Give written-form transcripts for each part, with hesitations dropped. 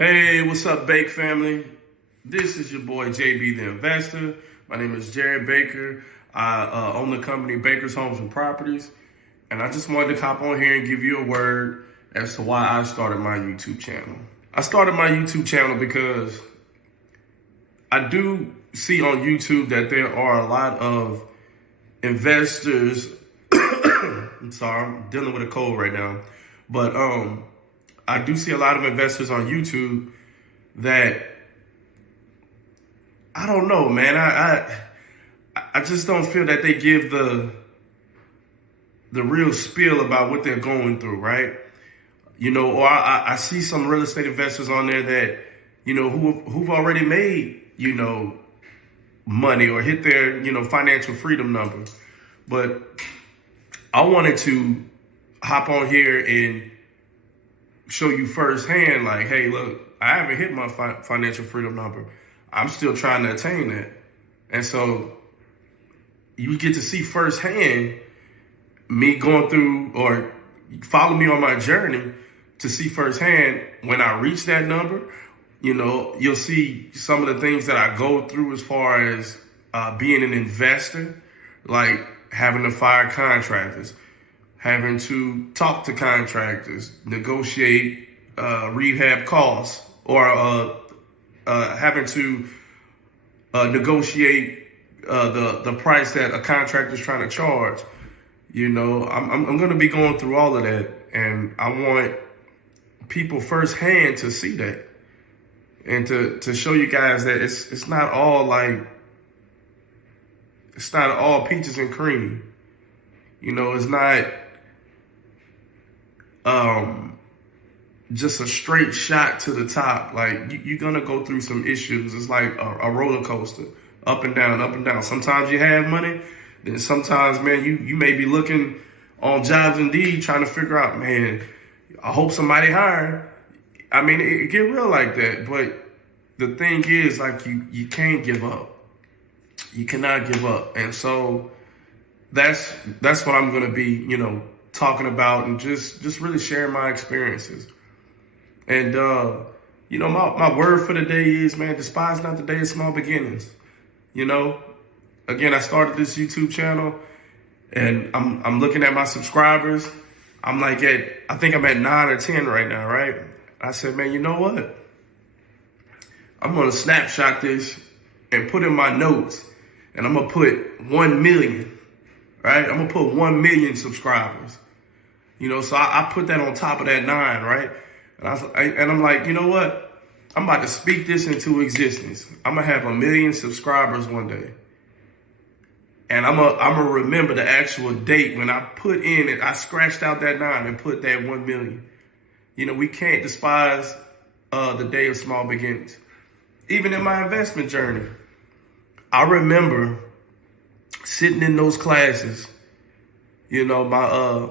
Hey, what's up, Bake family? This is your boy JB the Investor. My name is Jared Baker. I own the company Baker's Homes and Properties, and I just wanted to hop on here and give you a word as to why I started my YouTube channel. I started my YouTube channel because I do see on YouTube that there are a lot of investors. I'm sorry, I'm dealing with a cold right now, but I do see a lot of investors on YouTube that I don't know, man. I just don't feel that they give the real spiel about what they're going through, right? You know, or I see some real estate investors on there that, you know, who've already made, you know, money or hit their, you know, financial freedom number. But I wanted to hop on here and show you firsthand, like, hey, look, I haven't hit my financial freedom number. I'm still trying to attain that. And so you get to see firsthand me going through, or follow me on my journey to see firsthand when I reach that number. You know, you'll see some of the things that I go through as far as being an investor, like having to fire contractors, having to talk to contractors, negotiate rehab costs, or having to negotiate the price that a contractor is trying to charge. You know, I'm going to be going through all of that, and I want people firsthand to see that, and to show you guys that it's not all peaches and cream. You know, it's not just a straight shot to the top. Like, you're gonna go through some issues. It's like a roller coaster, up and down, up and down. Sometimes you have money, then sometimes, man, you may be looking on Jobs Indeed trying to figure out, man, I hope somebody hired. I mean, it get real like that. But the thing is, like, you can't give up. You cannot give up. And so that's what I'm gonna be, you know, talking about, and just really sharing my experiences. And you know, my word for the day is, man, despise not the day of small beginnings. You know, again, I started this YouTube channel, and I'm looking at my subscribers. I'm like I think I'm at 9 or 10 right now, right? I said, man, you know what? I'm gonna snapshot this and put in my notes, and I'm gonna put 1 million, right? I'm gonna put 1 million subscribers. You know, so I put that on top of that 9, right? And I'm like, you know what? I'm about to speak this into existence. I'm gonna have 1 million subscribers one day, and I'm gonna remember the actual date when I put in it. I scratched out that 9 and put that 1 million. You know, we can't despise the day of small beginnings. Even in my investment journey, I remember sitting in those classes. You know,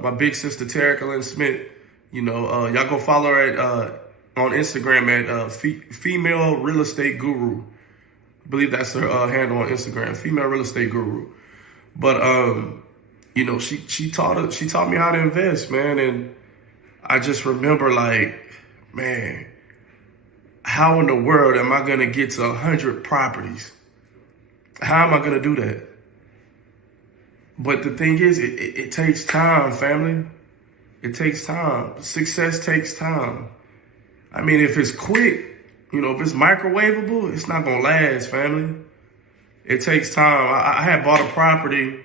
my big sister, Terica Lynn Smith, you know, y'all go follow her on Instagram at Female Real Estate Guru. I believe that's her handle on Instagram, Female Real Estate Guru. But, you know, she taught me how to invest, man. And I just remember, like, man, how in the world am I going to get to 100 properties? How am I going to do that? But the thing is, it takes time, family. It takes time. Success takes time. I mean, if it's quick, you know, if it's microwavable, it's not going to last, family. It takes time. I had bought a property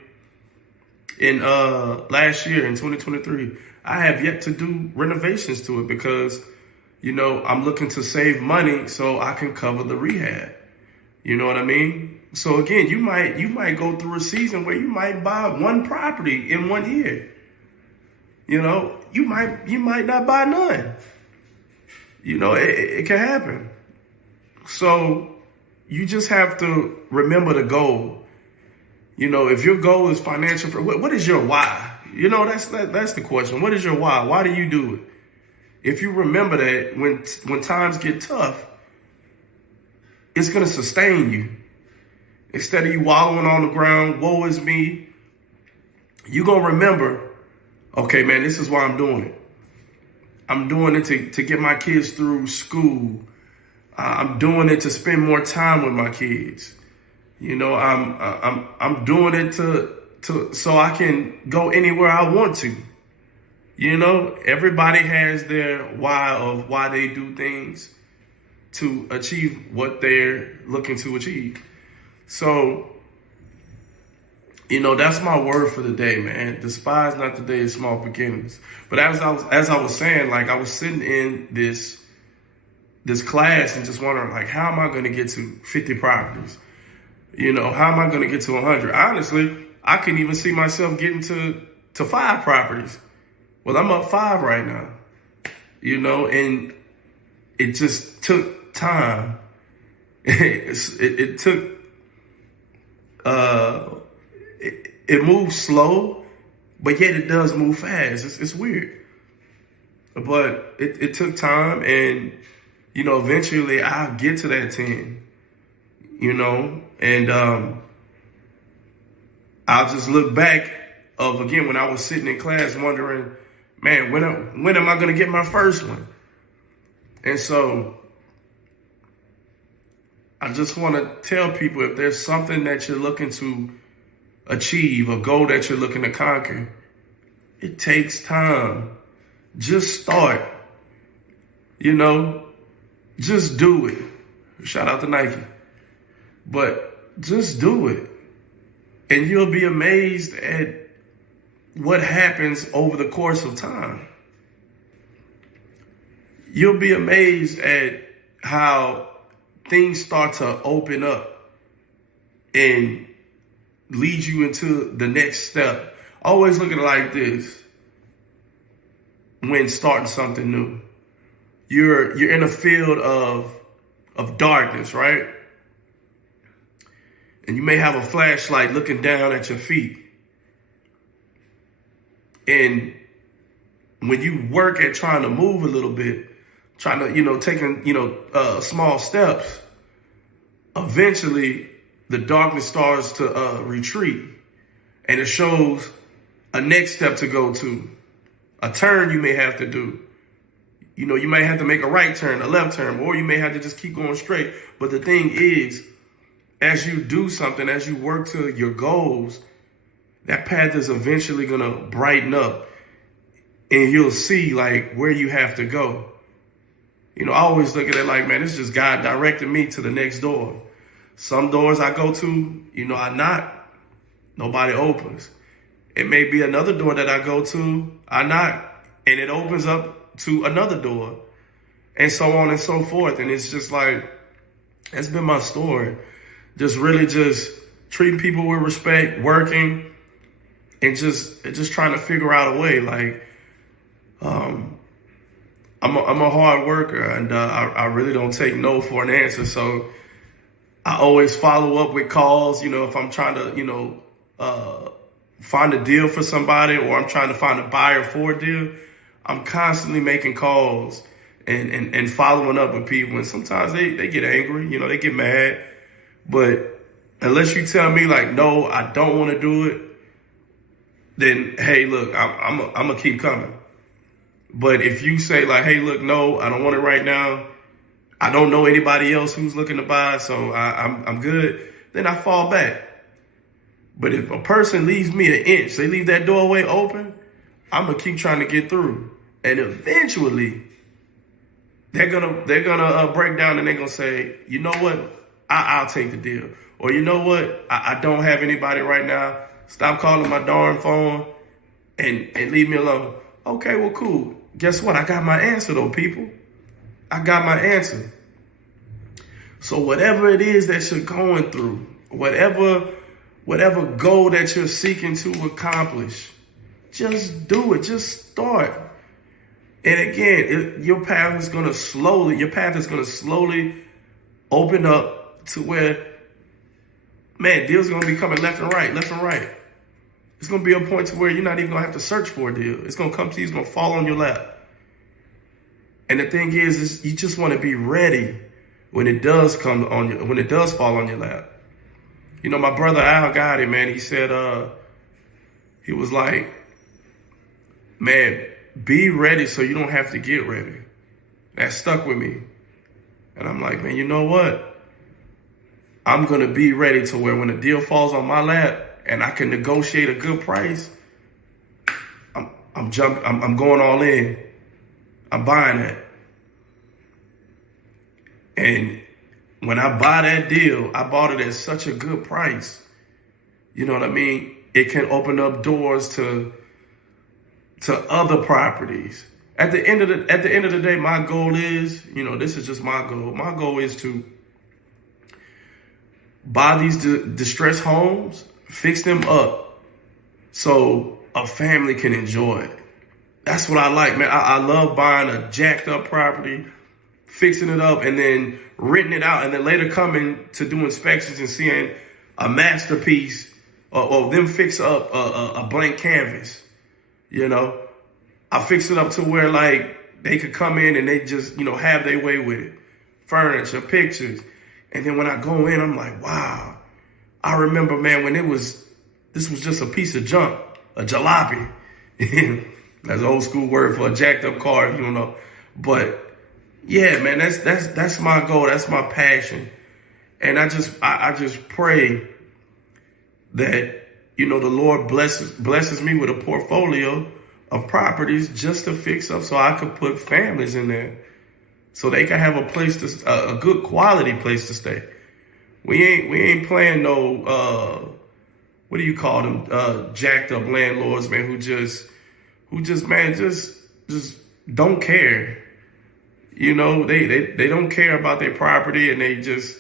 in last year, in 2023. I have yet to do renovations to it because, you know, I'm looking to save money so I can cover the rehab. You know what I mean? So again, you might go through a season where you might buy one property in 1 year. You know, you might not buy none. You know, it can happen. So you just have to remember the goal. You know, if your goal is financial, what is your why? You know, that's the question. What is your why? Why do you do it? If you remember that when times get tough, it's going to sustain you. Instead of you wallowing on the ground, woe is me, you're going to remember, okay, man, this is why I'm doing it. I'm doing it to get my kids through school, I'm doing it to spend more time with my kids. You know, I'm doing it to so I can go anywhere I want to. You know, everybody has their why of why they do things to achieve what they're looking to achieve. So, you know, that's my word for the day, man. Despise not the day of small beginnings. But as I was saying, like I was sitting in this class and just wondering, like, how am I going to get to 50 properties? You know, how am I going to get to 100? Honestly, I couldn't even see myself getting to 5 properties. Well, I'm up 5 right now. You know, and it just took time. It took it moves slow, but yet it does move fast. It's weird, but it took time, and you know, eventually I'll get to that 10. You know, and I'll just look back of again when I was sitting in class wondering, man, when am I going to get my first one? And so I just want to tell people, if there's something that you're looking to achieve, a goal that you're looking to conquer, it takes time. Just start. You know, just do it. Shout out to Nike. But just do it. And you'll be amazed at what happens over the course of time. You'll be amazed at how things start to open up and lead you into the next step. Always look at it like this when starting something new. You're in a field of darkness, right? And you may have a flashlight looking down at your feet. And when you work at trying to move a little bit, trying to, you know, taking, small steps, eventually the darkness starts to retreat. And it shows a next step to go to, a turn you may have to do. You know, you may have to make a right turn, a left turn, or you may have to just keep going straight. But the thing is, as you do something, as you work to your goals, that path is eventually going to brighten up and you'll see like where you have to go. You know, I always look at it like, man, it's just God directing me to the next door. Some doors I go to, you know, I knock, nobody opens. It may be another door that I go to, I knock, and it opens up to another door, and so on and so forth. And it's just like, that's been my story. Just really just treating people with respect, working, and just trying to figure out a way. Like, I'm a hard worker, and I really don't take no for an answer. So I always follow up with calls. You know, if I'm trying to, find a deal for somebody, or I'm trying to find a buyer for a deal, I'm constantly making calls and following up with people. And sometimes they get angry, you know, they get mad. But unless you tell me like, no, I don't want to do it, then, hey, look, I'm going to keep coming. But if you say like, hey, look, no, I don't want it right now, I don't know anybody else who's looking to buy, so I'm good, then I fall back. But if a person leaves me an inch, they leave that doorway open, I'm going to keep trying to get through. And eventually, they're gonna break down and they're going to say, you know what, I'll take the deal. Or you know what, I don't have anybody right now. Stop calling my darn phone and leave me alone. Okay, well, cool. Guess what? I got my answer, though, people. I got my answer. So whatever it is that you're going through, whatever goal that you're seeking to accomplish, just do it. Just start. And again, your path is going to slowly open up to where, man, deals are going to be coming left and right. It's going to be a point to where you're not even going to have to search for a deal. It's going to come to you. It's going to fall on your lap. And the thing is you just want to be ready when it does come on you, when it does fall on your lap. You know, my brother Al got it, man. He said, he was like, man, be ready so you don't have to get ready. That stuck with me. And I'm like, man, you know what? I'm going to be ready to where when a deal falls on my lap and I can negotiate a good price, I'm going all in. I'm buying it. And when I buy that deal, I bought it at such a good price. You know what I mean? It can open up doors to other properties. At the end of the day, my goal is, this is just my goal. My goal is to buy these distressed homes, fix them up so a family can enjoy it. That's what I like, man. I love buying a jacked up property, fixing it up, and then renting it out, and then later coming to do inspections and seeing a masterpiece or them fix up a blank canvas. I fix it up to where like they could come in and they just, have their way with it. Furniture, pictures. And then when I go in, I'm like, wow. I remember, man, when this was just a piece of junk, a jalopy. That's an old school word for a jacked up car, if you don't know. But yeah, man, that's my goal. That's my passion. And I just pray that, the Lord blesses me with a portfolio of properties just to fix up so I could put families in there so they can have a good quality place to stay. We ain't playing no, what do you call them? Jacked up landlords, man, who just don't care. They don't care about their property, and they just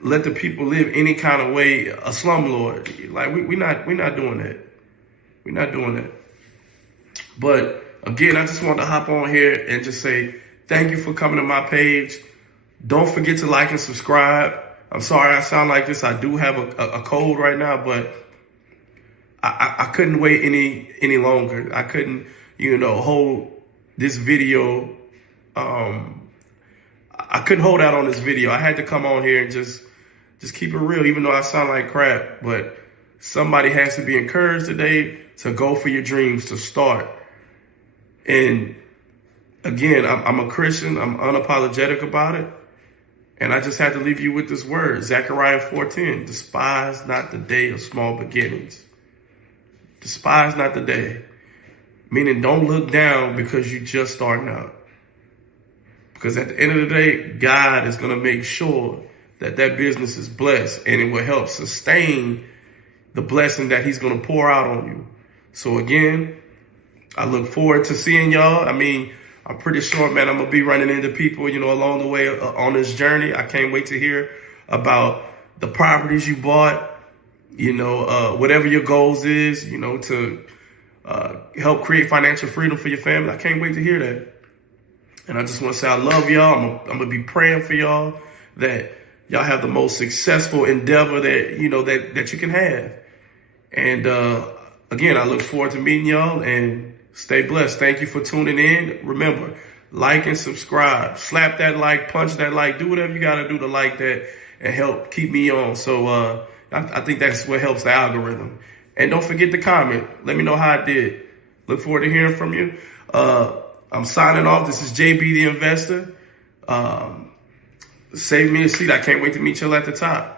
let the people live any kind of way, a slumlord. Like we're not doing that. We're not doing that. But again, I just want to hop on here and just say thank you for coming to my page. Don't forget to like and subscribe. I'm sorry I sound like this. I do have a cold right now, but I couldn't wait any longer. I couldn't, hold this video. I couldn't hold out on this video. I had to come on here and just keep it real, even though I sound like crap. But somebody has to be encouraged today to go for your dreams, to start. And again, I'm a Christian. I'm unapologetic about it. And I just had to leave you with this word, Zechariah 4:10. Despise not the day of small beginnings. Despise not the day. Meaning don't look down because you're just starting out. Because at the end of the day, God is going to make sure that business is blessed, and it will help sustain the blessing that he's going to pour out on you. So again, I look forward to seeing y'all. I mean, I'm pretty sure, man, I'm going to be running into people, along the way on this journey. I can't wait to hear about the properties you bought, whatever your goals is, to help create financial freedom for your family. I can't wait to hear that. And I just want to say I love y'all. I'm going to be praying for y'all that y'all have the most successful endeavor that, that you can have. And again, I look forward to meeting y'all, and stay blessed. Thank you for tuning in. Remember, like and subscribe. Slap that like, punch that like, do whatever you got to do to like that and help keep me on. So I think that's what helps the algorithm. And don't forget to comment. Let me know how I did. Look forward to hearing from you. I'm signing off. This is JB the Investor. Save me a seat. I can't wait to meet y'all at the top.